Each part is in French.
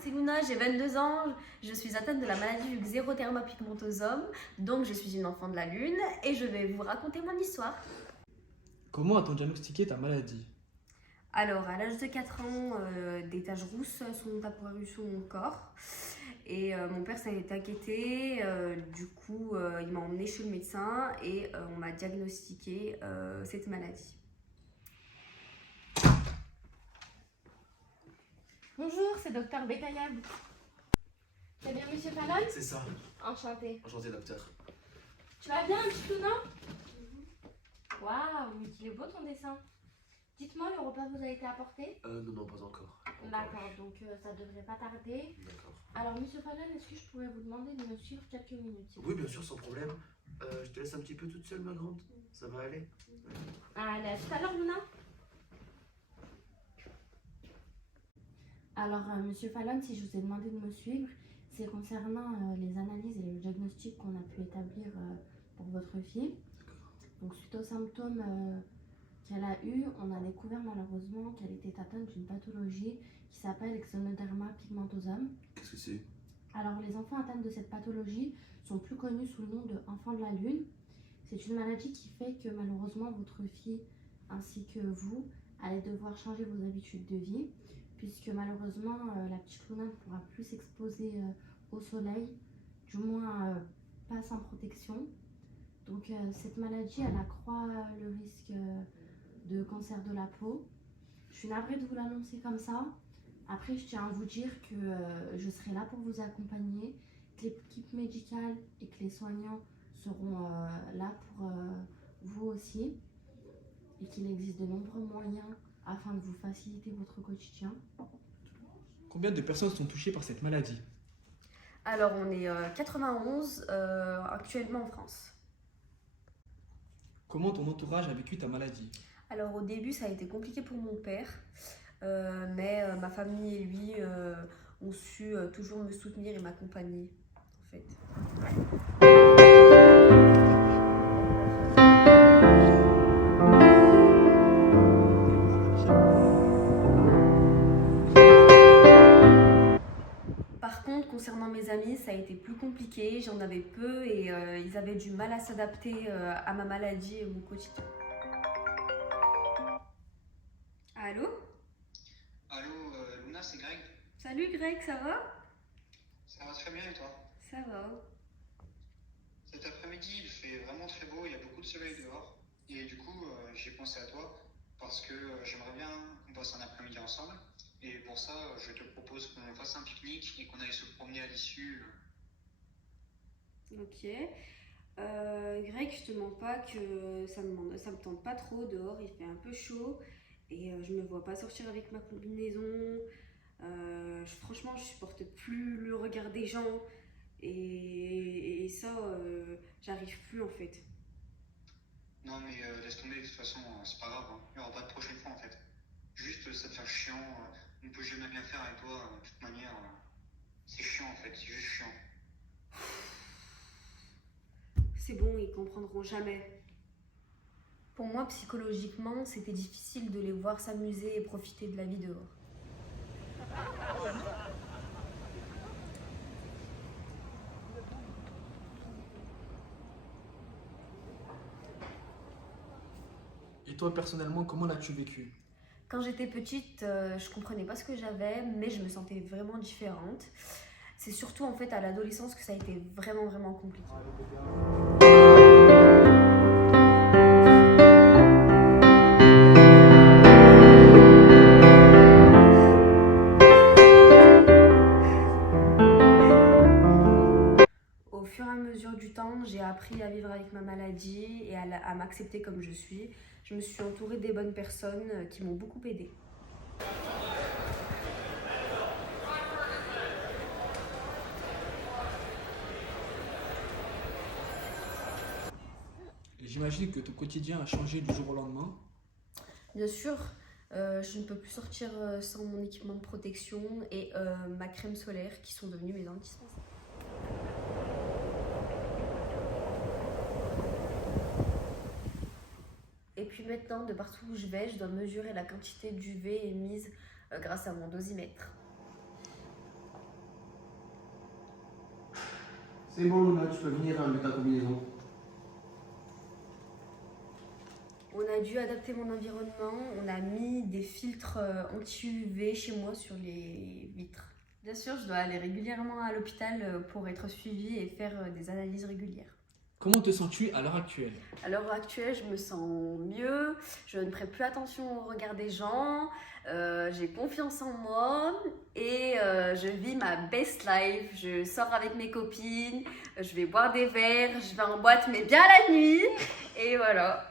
c'est Luna, j'ai 22 ans, je suis atteinte de la maladie du xéroderma pigmentosum, donc je suis une enfant de la lune et je vais vous raconter mon histoire. Comment a-t-on diagnostiqué ta maladie? Alors, à l'âge de 4 ans, des taches rousses sont apparues sur mon corps et mon père s'en est inquiété. Du coup, il m'a emmené chez le médecin et on m'a diagnostiqué cette maladie. Bonjour, c'est Docteur Bekayab. C'est bien Monsieur Fallon? C'est ça. Enchanté. Enchanté, docteur. Tu vas bien, un petit peu, non? Waouh, mais il est beau ton dessin. Dites-moi, le repas vous a été apporté? Non, pas encore. D'accord, donc ça devrait pas tarder. D'accord. Alors, Monsieur Fallon, est-ce que je pourrais vous demander de me suivre quelques minutes? Oui, bien sûr, sans problème. Je te laisse un petit peu toute seule, ma grande. Ça va aller? Allez, à tout à l'heure, Luna. Alors, Monsieur Fallon, si je vous ai demandé de me suivre, c'est concernant les analyses et le diagnostic qu'on a pu établir pour votre fille. Donc, suite aux symptômes qu'elle a eu, on a découvert malheureusement qu'elle était atteinte d'une pathologie qui s'appelle xénoderma pigmentosum. Qu'est-ce que c'est? Alors, les enfants atteints de cette pathologie sont plus connus sous le nom de enfants de la lune. C'est une maladie qui fait que malheureusement votre fille ainsi que vous allez devoir changer vos habitudes de vie, puisque malheureusement la petite Luna ne pourra plus s'exposer au soleil, du moins pas sans protection. Donc cette maladie, elle accroît le risque de cancer de la peau. Je suis navrée de vous l'annoncer comme ça. Après, je tiens à vous dire que je serai là pour vous accompagner, que l'équipe médicale et que les soignants seront là pour vous aussi, et qu'il existe de nombreux moyens afin de vous faciliter votre quotidien. Combien de personnes sont touchées par cette maladie? Alors, on est 91 actuellement en France. Comment ton entourage a vécu ta maladie? Alors, au début, ça a été compliqué pour mon père, mais ma famille et lui ont su toujours me soutenir et m'accompagner, en fait. Par contre, concernant mes amis, ça a été plus compliqué, j'en avais peu et ils avaient du mal à s'adapter à ma maladie et au quotidien. Allô? Allô, Luna, c'est Greg. Salut Greg, ça va? Ça va très bien et toi? Ça va. Cet après-midi, il fait vraiment très beau, il y a beaucoup de soleil dehors. Et du coup, j'ai pensé à toi parce que j'aimerais bien qu'on passe un après-midi ensemble. Et pour ça, je te propose qu'on fasse un pique-nique et qu'on aille se promener à l'issue. Ok. Greg, je te mens pas que ça me tente pas trop dehors, il fait un peu chaud et je me vois pas sortir avec ma combinaison. Franchement, je supporte plus le regard des gens et ça, j'arrive plus en fait. Non, mais laisse tomber, de toute façon, c'est pas grave, hein. Il n'y aura pas de prochaine fois en fait. Juste, ça te fait chiant, on ne peut jamais bien faire avec toi, de toute manière. C'est chiant en fait, c'est juste chiant. C'est bon, ils comprendront jamais. Pour moi, psychologiquement, c'était difficile de les voir s'amuser et profiter de la vie dehors. Et toi, personnellement, comment l'as-tu vécu? Quand j'étais petite, je comprenais pas ce que j'avais, mais je me sentais vraiment différente. C'est surtout en fait à l'adolescence que ça a été vraiment compliqué. Au fur et à mesure du temps, j'ai appris à vivre avec ma maladie et à m'accepter comme je suis. Je me suis entourée des bonnes personnes qui m'ont beaucoup aidée. Et j'imagine que ton quotidien a changé du jour au lendemain. Bien sûr, je ne peux plus sortir sans mon équipement de protection et ma crème solaire qui sont devenues mes indispensables. Et puis maintenant, de partout où je vais, je dois mesurer la quantité d'UV émise grâce à mon dosimètre. C'est bon, Luna, tu peux venir enlever ta combinaison. On a dû adapter mon environnement. On a mis des filtres anti-UV chez moi sur les vitres. Bien sûr, je dois aller régulièrement à l'hôpital pour être suivie et faire des analyses régulières. Comment te sens-tu à l'heure actuelle? À l'heure actuelle, je me sens mieux, je ne prête plus attention au regard des gens, j'ai confiance en moi et je vis ma best life. Je sors avec mes copines, je vais boire des verres, je vais en boîte mais bien la nuit et voilà.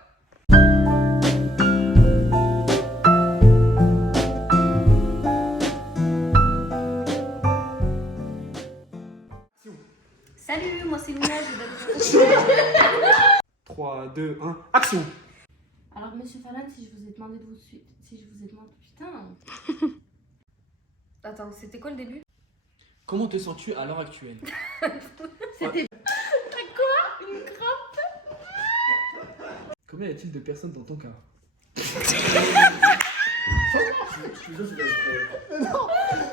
Salut, moi c'est Luna, je donne... 3, 2, 1, action! Alors, monsieur Fallon, si je vous ai demandé de vous suivre. Si je vous ai demandé. Putain! Attends, c'était quoi le début? Comment te sens-tu à l'heure actuelle? C'était... T'as quoi? Une crampe? Combien y a-t-il de personnes dans ton cas? Je te jure, c'est pas exprès.